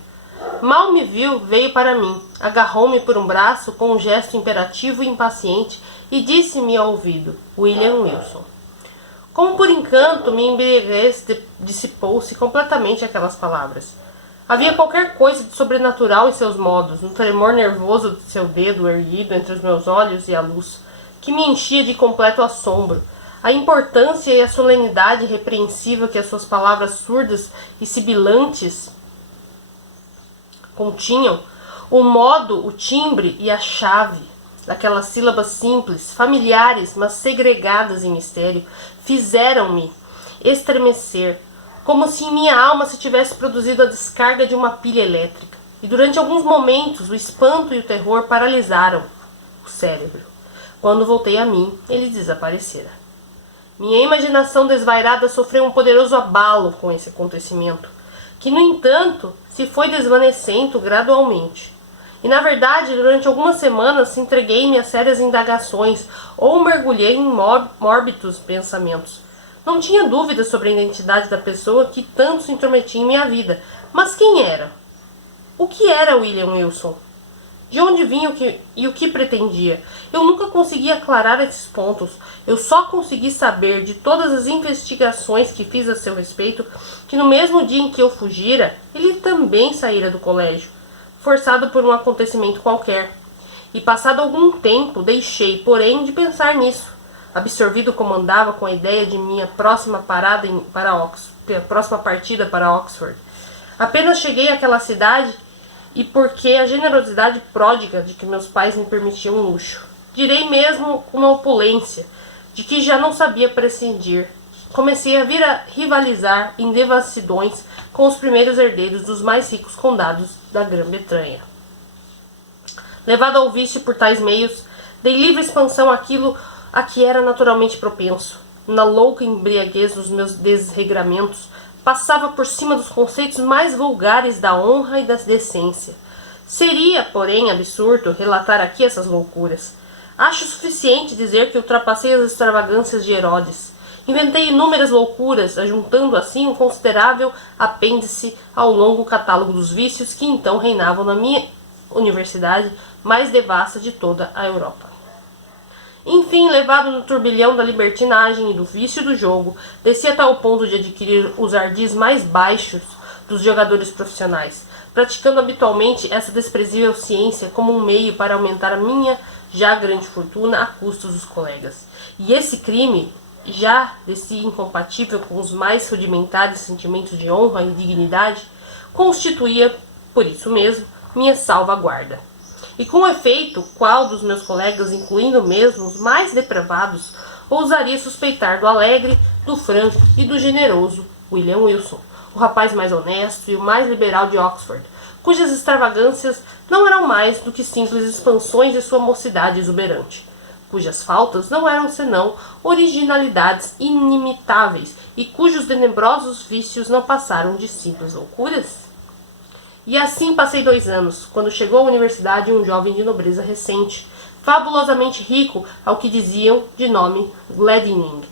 Mal me viu, veio para mim, agarrou-me por um braço com um gesto imperativo e impaciente e disse-me ao ouvido: William Wilson. Como por encanto, minha embriaguez dissipou-se completamente aquelas palavras. Havia qualquer coisa de sobrenatural em seus modos, no tremor nervoso de seu dedo erguido entre os meus olhos e a luz, que me enchia de completo assombro. A importância e a solenidade repreensiva que as suas palavras surdas e sibilantes continham, o modo, o timbre e a chave daquelas sílabas simples, familiares, mas segregadas em mistério, fizeram-me estremecer, como se em minha alma se tivesse produzido a descarga de uma pilha elétrica. E durante alguns momentos o espanto e o terror paralisaram o cérebro. Quando voltei a mim, ele desaparecera. Minha imaginação desvairada sofreu um poderoso abalo com esse acontecimento, que, no entanto, se foi desvanecendo gradualmente. E, na verdade, durante algumas semanas, entreguei-me a sérias indagações ou mergulhei em mórbidos pensamentos. Não tinha dúvida sobre a identidade da pessoa que tanto se intrometia em minha vida. Mas quem era? O que era William Wilson? De onde vinha e o que pretendia? Eu nunca consegui aclarar esses pontos. Eu só consegui saber, de todas as investigações que fiz a seu respeito, que no mesmo dia em que eu fugira, ele também saíra do colégio, forçado por um acontecimento qualquer. E passado algum tempo, deixei, porém, de pensar nisso, absorvido como andava com a ideia de minha próxima próxima partida para Oxford. Apenas cheguei àquela cidade e porque a generosidade pródiga de que meus pais me permitiam um luxo. Direi mesmo uma opulência, de que já não sabia prescindir. Comecei a vir a rivalizar em devassidões com os primeiros herdeiros dos mais ricos condados da Grã-Bretanha. Levado ao vício por tais meios, dei livre expansão àquilo a que era naturalmente propenso. Na louca embriaguez dos meus desregramentos, passava por cima dos conceitos mais vulgares da honra e da decência. Seria, porém, absurdo relatar aqui essas loucuras. Acho suficiente dizer que ultrapassei as extravagâncias de Herodes. Inventei inúmeras loucuras, ajuntando assim um considerável apêndice ao longo catálogo dos vícios que então reinavam na minha universidade mais devassa de toda a Europa. Enfim, levado no turbilhão da libertinagem e do vício do jogo, desci até o ponto de adquirir os ardis mais baixos dos jogadores profissionais, praticando habitualmente essa desprezível ciência como um meio para aumentar a minha já grande fortuna a custos dos colegas. E esse crime, já de si incompatível com os mais rudimentares sentimentos de honra e dignidade, constituía, por isso mesmo, minha salvaguarda. E com efeito, qual dos meus colegas, incluindo mesmo os mais depravados, ousaria suspeitar do alegre, do franco e do generoso William Wilson, o rapaz mais honesto e o mais liberal de Oxford, cujas extravagâncias não eram mais do que simples expansões de sua mocidade exuberante, cujas faltas não eram senão originalidades inimitáveis e cujos tenebrosos vícios não passaram de simples loucuras? E assim passei 2 anos, quando chegou à universidade um jovem de nobreza recente, fabulosamente rico, ao que diziam de nome Gladioning,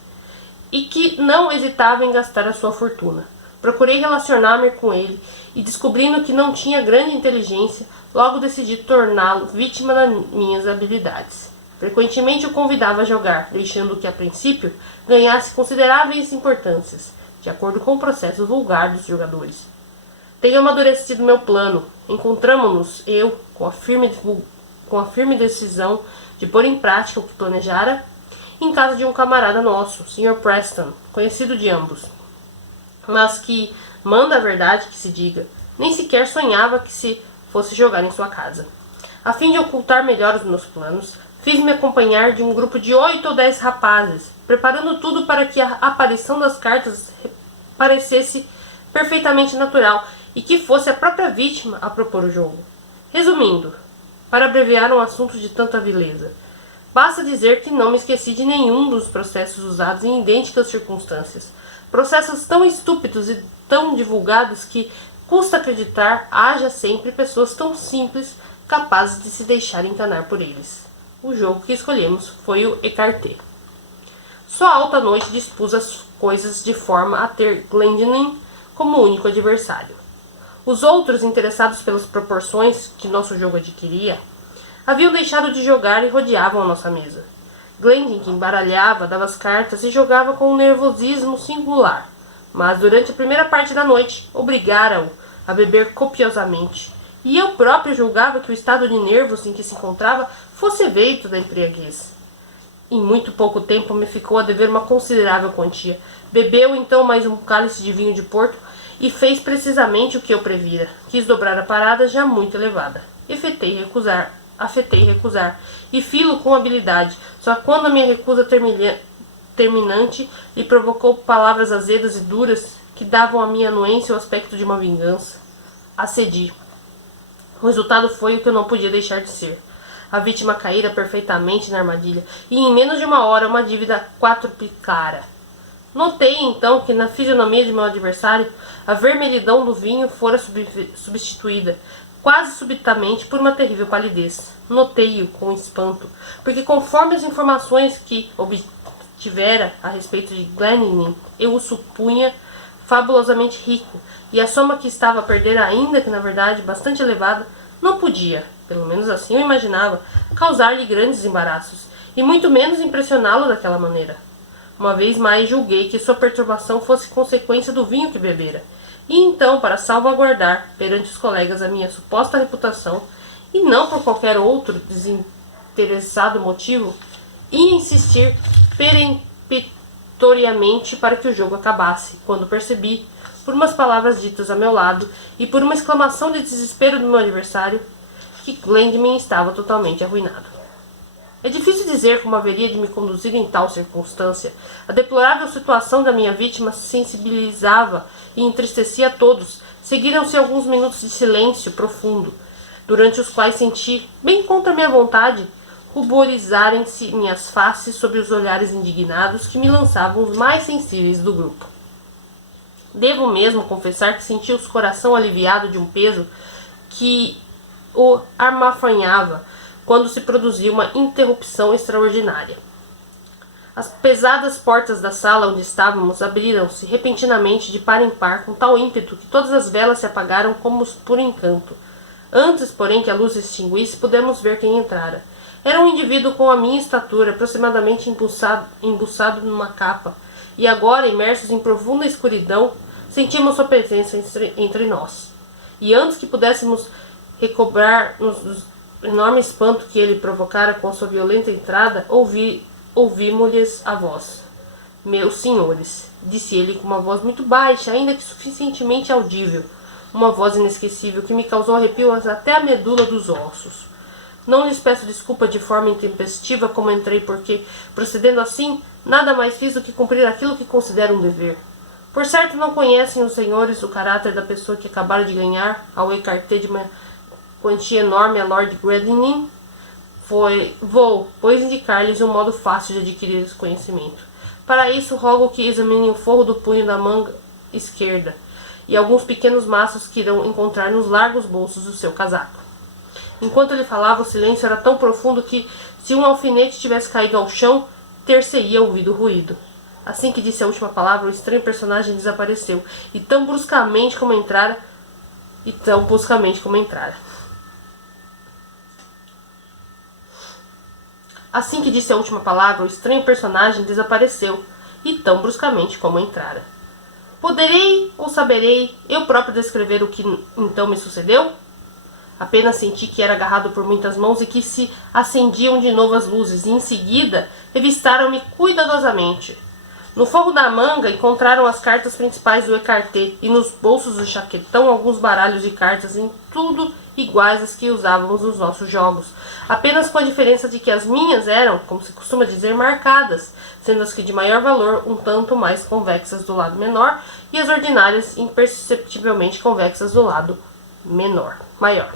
e que não hesitava em gastar a sua fortuna. Procurei relacionar-me com ele, e descobrindo que não tinha grande inteligência, logo decidi torná-lo vítima das minhas habilidades. Frequentemente o convidava a jogar, deixando que, a princípio, ganhasse consideráveis importâncias, de acordo com o processo vulgar dos jogadores. Tenho amadurecido meu plano. Encontramo-nos, eu, com a firme decisão de pôr em prática o que planejara, em casa de um camarada nosso, Sr. Preston, conhecido de ambos, mas que, manda a verdade que se diga, nem sequer sonhava que se fosse jogar em sua casa. A fim de ocultar melhor os meus planos, fiz-me acompanhar de um grupo de 8 ou 10 rapazes, preparando tudo para que a aparição das cartas parecesse perfeitamente natural e que fosse a própria vítima a propor o jogo. Resumindo, para abreviar um assunto de tanta vileza, basta dizer que não me esqueci de nenhum dos processos usados em idênticas circunstâncias. Processos tão estúpidos e tão divulgados que custa acreditar haja sempre pessoas tão simples capazes de se deixar enganar por eles. O jogo que escolhemos foi o écarté. Só a alta noite dispus as coisas de forma a ter Glendinning como único adversário. Os outros, interessados pelas proporções que nosso jogo adquiria, haviam deixado de jogar e rodeavam a nossa mesa. Glendinning embaralhava, dava as cartas e jogava com um nervosismo singular, mas durante a primeira parte da noite obrigara-o a beber copiosamente, e eu próprio julgava que o estado de nervos em que se encontrava fosse efeito da embriaguez. Em muito pouco tempo me ficou a dever uma considerável quantia. Bebeu então mais um cálice de vinho de Porto e fez precisamente o que eu previra. Quis dobrar a parada já muito elevada. Afetei recusar, e filo com habilidade, só quando a minha recusa terminante lhe provocou palavras azedas e duras que davam à minha anuência o aspecto de uma vingança. Acedi. O resultado foi o que eu não podia deixar de ser. A vítima caíra perfeitamente na armadilha, e em menos de uma hora uma dívida quadruplicara. Notei então que na fisionomia de meu adversário a vermelhidão do vinho fora substituída, quase subitamente, por uma terrível palidez. Notei-o com espanto, porque conforme as informações que obtivera a respeito de Glendinning, eu o supunha fabulosamente rico, e a soma que estava a perder, ainda que na verdade bastante elevada, não podia, pelo menos assim eu imaginava, causar-lhe grandes embaraços, e muito menos impressioná-lo daquela maneira. Uma vez mais julguei que sua perturbação fosse consequência do vinho que bebera, e então, para salvaguardar perante os colegas a minha suposta reputação, e não por qualquer outro desinteressado motivo, ia insistir peremptoriamente para que o jogo acabasse, quando percebi, por umas palavras ditas a meu lado e por uma exclamação de desespero do meu adversário, que Glendinning estava totalmente arruinado. É difícil dizer como haveria de me conduzir em tal circunstância. A deplorável situação da minha vítima sensibilizava e entristecia a todos. Seguiram-se alguns minutos de silêncio profundo, durante os quais senti, bem contra minha vontade, ruborizarem-se minhas faces sob os olhares indignados que me lançavam os mais sensíveis do grupo. Devo mesmo confessar que senti o coração aliviado de um peso que o armafanhava quando se produzia uma interrupção extraordinária. As pesadas portas da sala onde estávamos abriram-se repentinamente de par em par com tal ímpeto que todas as velas se apagaram como por encanto. Antes, porém, que a luz se extinguisse, pudemos ver quem entrara. Era um indivíduo com a minha estatura, aproximadamente embuçado numa capa, e agora, imersos em profunda escuridão, sentimos sua presença entre nós. E antes que pudéssemos recobrar-nos do enorme espanto que ele provocara com sua violenta entrada, ouvimos-lhes a voz. Meus senhores, disse ele com uma voz muito baixa, ainda que suficientemente audível, uma voz inesquecível que me causou arrepios até a medula dos ossos. Não lhes peço desculpa de forma intempestiva como entrei, porque, procedendo assim, nada mais fiz do que cumprir aquilo que considero um dever. Por certo não conhecem os senhores o caráter da pessoa que acabaram de ganhar ao écarté de uma quantia enorme a Lord Glendinning. Vou, pois, indicar-lhes um modo fácil de adquirir esse conhecimento. Para isso, rogo que examinem o forro do punho da manga esquerda e alguns pequenos maços que irão encontrar nos largos bolsos do seu casaco. Enquanto ele falava, o silêncio era tão profundo que, se um alfinete tivesse caído ao chão, ter-se-ia ouvido o ruído. Assim que disse a última palavra, o estranho personagem desapareceu, e tão bruscamente como entrara. Assim que disse a última palavra, o estranho personagem desapareceu, e tão bruscamente como entrara. Poderei ou saberei eu próprio descrever o que então me sucedeu? Apenas senti que era agarrado por muitas mãos e que se acendiam de novo as luzes, e em seguida revistaram-me cuidadosamente. No forro da manga encontraram as cartas principais do ecarté e nos bolsos do chaquetão alguns baralhos de cartas, em tudo iguais às que usávamos nos nossos jogos, apenas com a diferença de que as minhas eram, como se costuma dizer, marcadas, sendo as que de maior valor um tanto mais convexas do lado menor e as ordinárias imperceptivelmente convexas do lado maior.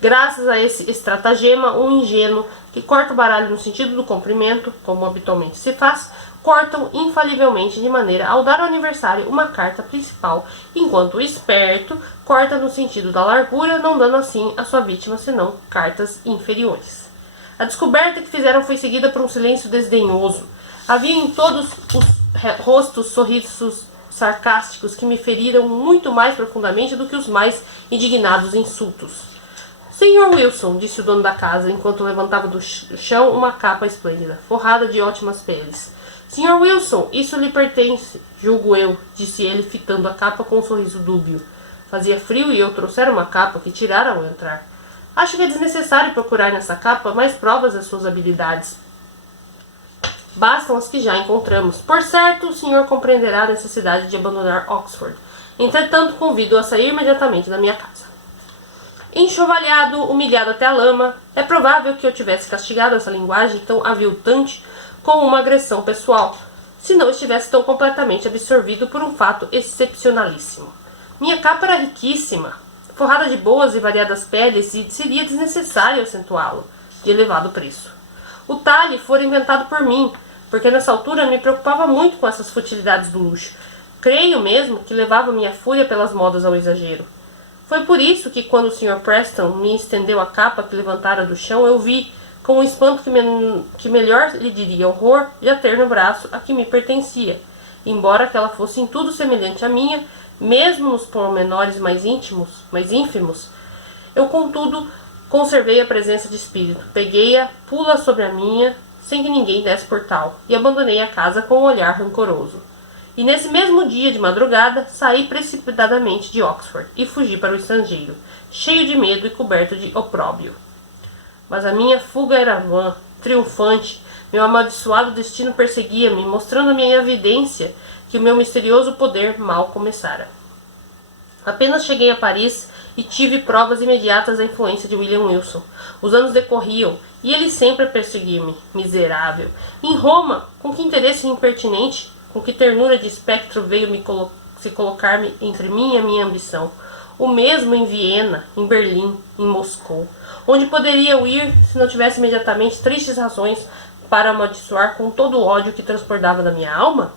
Graças a esse estratagema, um ingênuo que corta o baralho no sentido do comprimento, como habitualmente se faz, cortam infalivelmente de maneira ao dar ao aniversário uma carta principal, enquanto o esperto corta no sentido da largura, não dando assim à sua vítima senão cartas inferiores. A descoberta que fizeram foi seguida por um silêncio desdenhoso. Havia em todos os rostos sorrisos sarcásticos que me feriram muito mais profundamente do que os mais indignados insultos. Senhor Wilson, disse o dono da casa, enquanto levantava do chão uma capa esplêndida, forrada de ótimas peles. Sr. Wilson, isso lhe pertence, julgo eu, disse ele, fitando a capa com um sorriso dúbio. Fazia frio e eu trouxera uma capa que tirara ao entrar. Acho que é desnecessário procurar nessa capa mais provas das suas habilidades. Bastam as que já encontramos. Por certo, o senhor compreenderá a necessidade de abandonar Oxford. Entretanto, convido-o a sair imediatamente da minha casa. Enxovalhado, humilhado até a lama, é provável que eu tivesse castigado essa linguagem tão aviltante com uma agressão pessoal, se não estivesse tão completamente absorvido por um fato excepcionalíssimo. Minha capa era riquíssima, forrada de boas e variadas peles, e seria desnecessário acentuá-lo, de elevado preço. O talhe fora inventado por mim, porque nessa altura me preocupava muito com essas futilidades do luxo. Creio mesmo que levava minha fúria pelas modas ao exagero. Foi por isso que quando o Sr. Preston me estendeu a capa que levantara do chão, eu vi, com um espanto que melhor lhe diria horror, de ter no braço a que me pertencia, embora aquela fosse em tudo semelhante à minha, mesmo nos pormenores mais ínfimos. Eu, contudo, conservei a presença de espírito, peguei-a, pula sobre a minha, sem que ninguém desse por tal, e abandonei a casa com um olhar rancoroso. E nesse mesmo dia de madrugada, saí precipitadamente de Oxford e fugi para o estrangeiro, cheio de medo e coberto de opróbrio. Mas a minha fuga era vã, triunfante. Meu amaldiçoado destino perseguia-me, mostrando-me em evidência que o meu misterioso poder mal começara. Apenas cheguei a Paris e tive provas imediatas da influência de William Wilson. Os anos decorriam e ele sempre perseguia-me, miserável. Em Roma, com que interesse impertinente, com que ternura de espectro veio se colocar-me entre mim e a minha ambição. O mesmo em Viena, em Berlim, em Moscou, onde poderia eu ir se não tivesse imediatamente tristes razões para amaldiçoar com todo o ódio que transbordava da minha alma?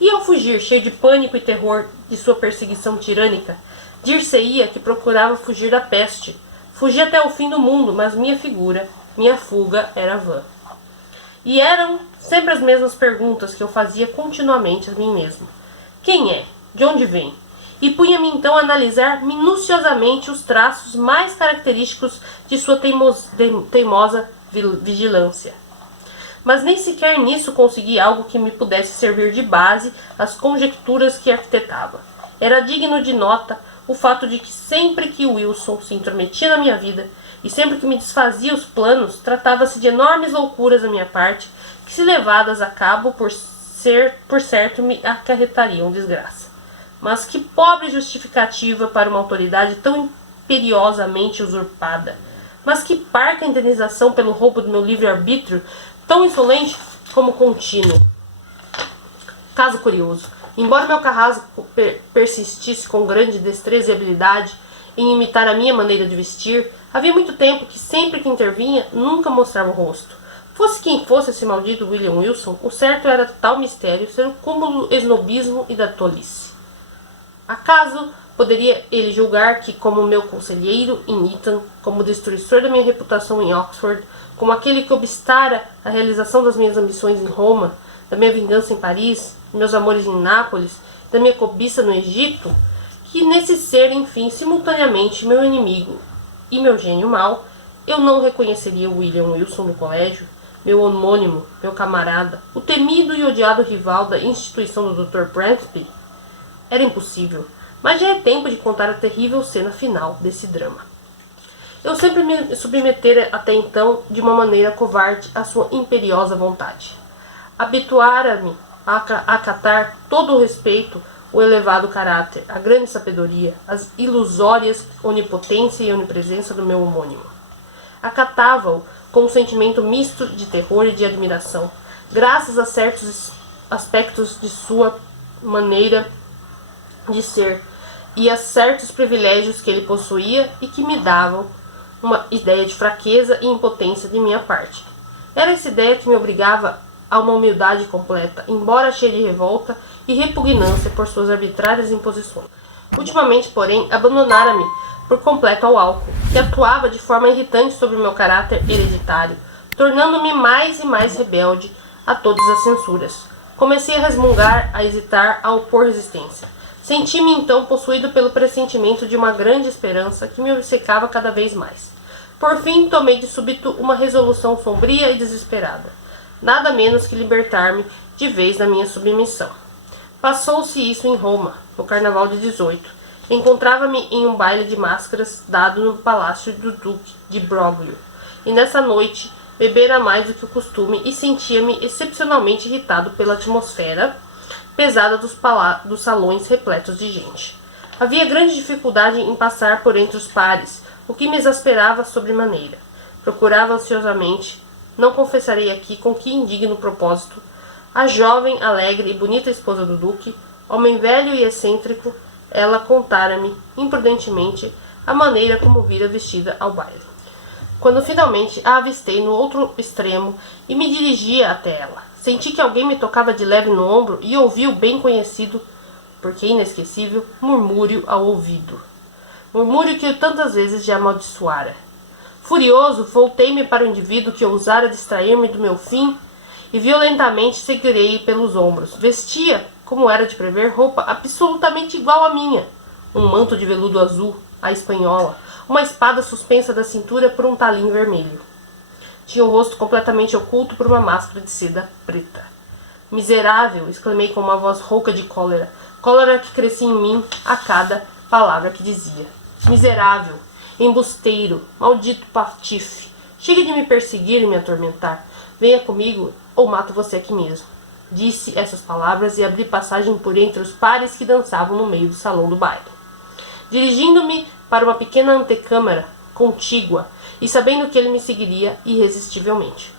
E ao fugir, cheio de pânico e terror de sua perseguição tirânica, dir-se-ia que procurava fugir da peste. Fugi até o fim do mundo, mas minha fuga era vã. E eram sempre as mesmas perguntas que eu fazia continuamente a mim mesmo. Quem é? De onde vem? E punha-me então a analisar minuciosamente os traços mais característicos de sua teimosa vigilância. Mas nem sequer nisso consegui algo que me pudesse servir de base às conjecturas que arquitetava. Era digno de nota o fato de que sempre que Wilson se intrometia na minha vida e sempre que me desfazia os planos, tratava-se de enormes loucuras da minha parte que, se levadas a cabo, por certo me acarretariam desgraça. Mas que pobre justificativa para uma autoridade tão imperiosamente usurpada! Mas que parca indenização pelo roubo do meu livre-arbítrio, tão insolente como contínuo! Caso curioso. Embora meu carrasco persistisse com grande destreza e habilidade em imitar a minha maneira de vestir, havia muito tempo que, sempre que intervinha, nunca mostrava o rosto. Fosse quem fosse esse maldito William Wilson, o certo era tal mistério ser o cúmulo do esnobismo e da tolice. Acaso poderia ele julgar que, como meu conselheiro em Eton, como destruidor da minha reputação em Oxford, como aquele que obstara a realização das minhas ambições em Roma, da minha vingança em Paris, meus amores em Nápoles, da minha cobiça no Egito, que nesse ser, enfim, simultaneamente meu inimigo e meu gênio mau, eu não reconheceria William Wilson no colégio, meu homônimo, meu camarada, o temido e odiado rival da instituição do Dr. Bransby? Era impossível, mas já é tempo de contar a terrível cena final desse drama. Eu sempre me submetera até então de uma maneira covarde à sua imperiosa vontade. Habituara-me a acatar todo o respeito, o elevado caráter, a grande sabedoria, as ilusórias onipotência e onipresença do meu homônimo. Acatava-o com um sentimento misto de terror e de admiração, graças a certos aspectos de sua maneira de ser e a certos privilégios que ele possuía e que me davam uma ideia de fraqueza e impotência de minha parte. Era essa ideia que me obrigava a uma humildade completa, embora cheia de revolta e repugnância por suas arbitrárias imposições. Ultimamente, porém, abandonara-me por completo ao álcool, que atuava de forma irritante sobre o meu caráter hereditário, tornando-me mais e mais rebelde a todas as censuras. Comecei a resmungar, a hesitar, a opor resistência. Senti-me então possuído pelo pressentimento de uma grande esperança que me obcecava cada vez mais. Por fim, tomei de súbito uma resolução sombria e desesperada. Nada menos que libertar-me de vez da minha submissão. Passou-se isso em Roma, no Carnaval de 18. Encontrava-me em um baile de máscaras dado no palácio do Duque de Broglio, e nessa noite bebera mais do que o costume e sentia-me excepcionalmente irritado pela atmosfera pesada dos salões repletos de gente. Havia grande dificuldade em passar por entre os pares, o que me exasperava sobremaneira. Procurava ansiosamente, não confessarei aqui com que indigno propósito, a jovem, alegre e bonita esposa do duque, homem velho e excêntrico. Ela contara-me, imprudentemente, a maneira como vira vestida ao baile. Quando finalmente a avistei no outro extremo e me dirigia até ela, senti que alguém me tocava de leve no ombro e ouvi o bem conhecido, porque inesquecível, murmúrio ao ouvido. Murmúrio que eu tantas vezes já amaldiçoara. Furioso, voltei-me para o indivíduo que ousara distrair-me do meu fim e violentamente segurei pelos ombros. Vestia, como era de prever, roupa absolutamente igual à minha. Um manto de veludo azul, à espanhola, uma espada suspensa da cintura por um talim vermelho. Tinha o rosto completamente oculto por uma máscara de seda preta. Miserável! Exclamei com uma voz rouca de cólera. Cólera que crescia em mim a cada palavra que dizia. Miserável! Embusteiro! Maldito patife! Chegue de me perseguir e me atormentar. Venha comigo ou mato você aqui mesmo. Disse essas palavras e abri passagem por entre os pares que dançavam no meio do salão do baile. Dirigindo-me para uma pequena antecâmara contígua e sabendo que ele me seguiria irresistivelmente.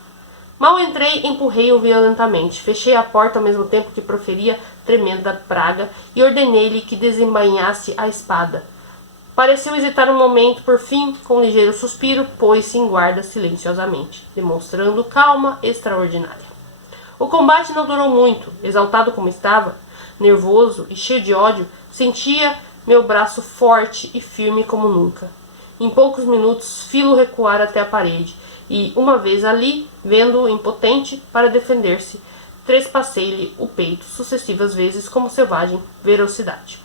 Mal entrei, empurrei-o violentamente, fechei a porta ao mesmo tempo que proferia tremenda praga e ordenei-lhe que desembainhasse a espada. Pareceu hesitar um momento, por fim, com um ligeiro suspiro, pôs-se em guarda silenciosamente, demonstrando calma extraordinária. O combate não durou muito. Exaltado como estava, nervoso e cheio de ódio, sentia meu braço forte e firme como nunca. Em poucos minutos, fi-lo recuar até a parede, e, uma vez ali, vendo-o impotente para defender-se, trespassei-lhe o peito sucessivas vezes como selvagem velocidade.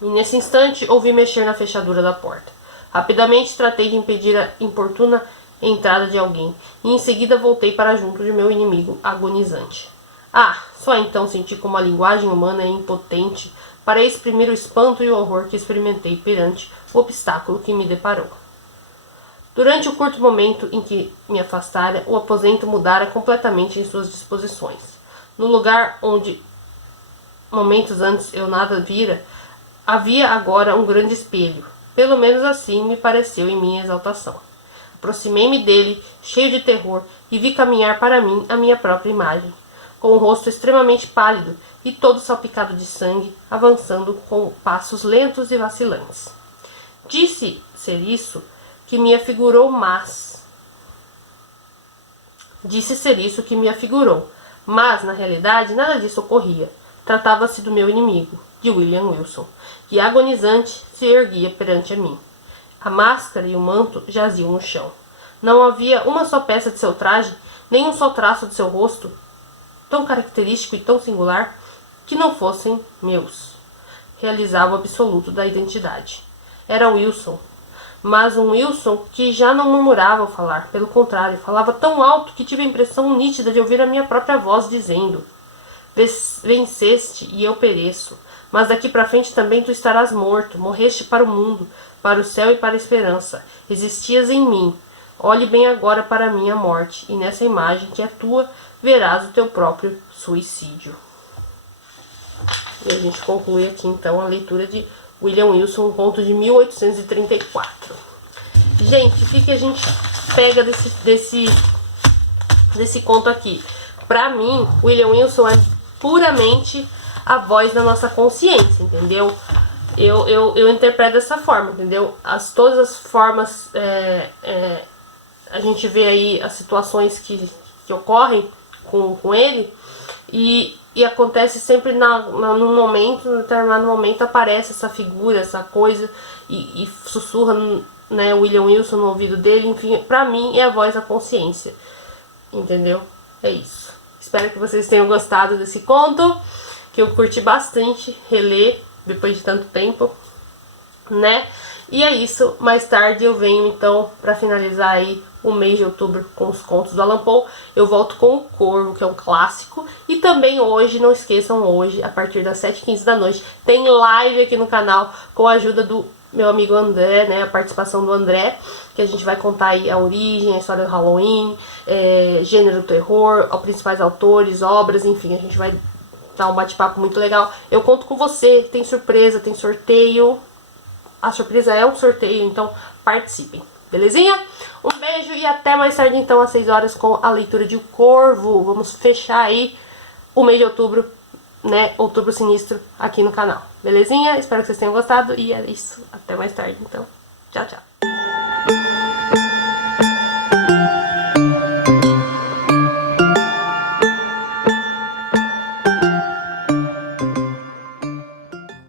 E nesse instante ouvi mexer na fechadura da porta. Rapidamente tratei de impedir a importuna entrada de alguém, e em seguida voltei para junto de meu inimigo agonizante. Ah, só então senti como a linguagem humana é impotente para exprimir o espanto e o horror que experimentei perante o obstáculo que me deparou. Durante o curto momento em que me afastara, o aposento mudara completamente em suas disposições. No lugar onde momentos antes eu nada vira, havia agora um grande espelho. Pelo menos assim me pareceu em minha exaltação. Aproximei-me dele, cheio de terror, e vi caminhar para mim a minha própria imagem, com o rosto extremamente pálido e todo salpicado de sangue, avançando com passos lentos e vacilantes. Disse ser isso que me afigurou, mas na realidade nada disso ocorria. Tratava-se do meu inimigo, de William Wilson, que agonizante se erguia perante a mim. A máscara e o manto jaziam no chão. Não havia uma só peça de seu traje, nem um só traço de seu rosto, tão característico e tão singular, que não fossem meus. Realizava o absoluto da identidade. Era Wilson, mas um Wilson que já não murmurava ao falar, pelo contrário, falava tão alto que tive a impressão nítida de ouvir a minha própria voz dizendo: venceste e eu pereço, mas daqui para frente também tu estarás morto, morreste para o mundo, para o céu e para a esperança. Existias em mim. Olhe bem agora para a minha morte, e nessa imagem que é tua, verás o teu próprio suicídio. E a gente conclui aqui então a leitura de William Wilson, um conto de 1834. Gente, o que a gente pega desse conto aqui? Pra mim, William Wilson é puramente a voz da nossa consciência, entendeu? Eu interpreto dessa forma, entendeu? Todas as formas, a gente vê aí as situações que ocorrem com ele, e acontece sempre num momento, num determinado momento, aparece essa figura, essa coisa, e sussurra, né, William Wilson no ouvido dele. Enfim, pra mim é a voz da consciência, entendeu? É isso. Espero que vocês tenham gostado desse conto, que eu curti bastante reler depois de tanto tempo, né? E é isso. Mais tarde eu venho então para finalizar aí o mês de outubro com os contos do Allan Poe. Eu volto com O Corvo, que é um clássico. E também hoje, não esqueçam, hoje, a partir das 7h15 da noite, tem live aqui no canal com a ajuda do meu amigo André, né? A participação do André, que a gente vai contar aí a origem, a história do Halloween, gênero do terror, os principais autores, obras, enfim, a gente vai dar um bate-papo muito legal. Eu conto com você, tem surpresa, tem sorteio. A surpresa é um sorteio, então participem, belezinha? Um beijo e até mais tarde, então, às 6 horas, com a leitura de O Corvo. Vamos fechar aí o mês de outubro, né? Outubro Sinistro aqui no canal, belezinha? Espero que vocês tenham gostado e é isso. Até mais tarde, então. Tchau, tchau.